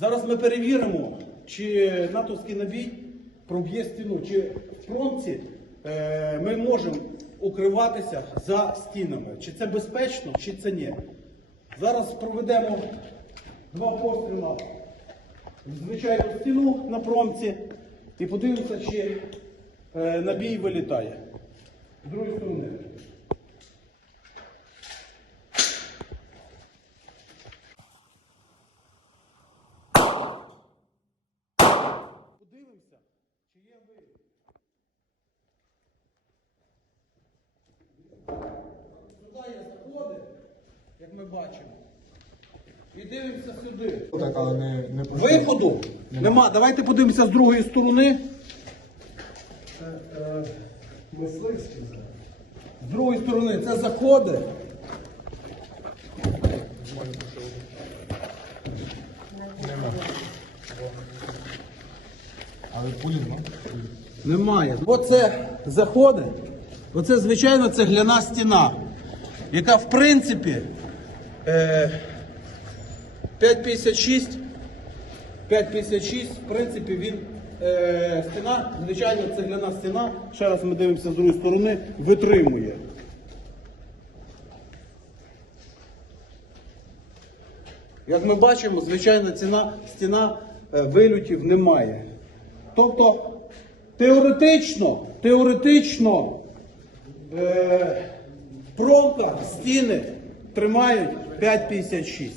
Зараз ми перевіримо, чи натовський набій проб'є стіну, чи в промці е, ми можемо укриватися за стінами. Чи це безпечно, чи це ні. Зараз проведемо два постріла в звичайну стіну на промці і подивимося, чи е, набій вилітає. З другої. Подивимося, чи є виліт. Сюди є заходи, як ми бачимо. І дивимося сюди. Так, але не, не. Виходу нема. Давайте подивимося з другої сторони. Мисливський. З другої сторони це заходи. Але пулі. Немає. Оце заходи. Оце, звичайно, цегляна стіна, яка в принципі е, 5,56. 5,56, в принципі, він е, стіна, звичайно, цегляна стіна. Ще раз ми дивимося з другої сторони, витримує. Як ми бачимо, звичайно, ціна, стіна е, вилютів немає. Тобто, теоретично, теоретично е, промка, стіни тримають 5,56.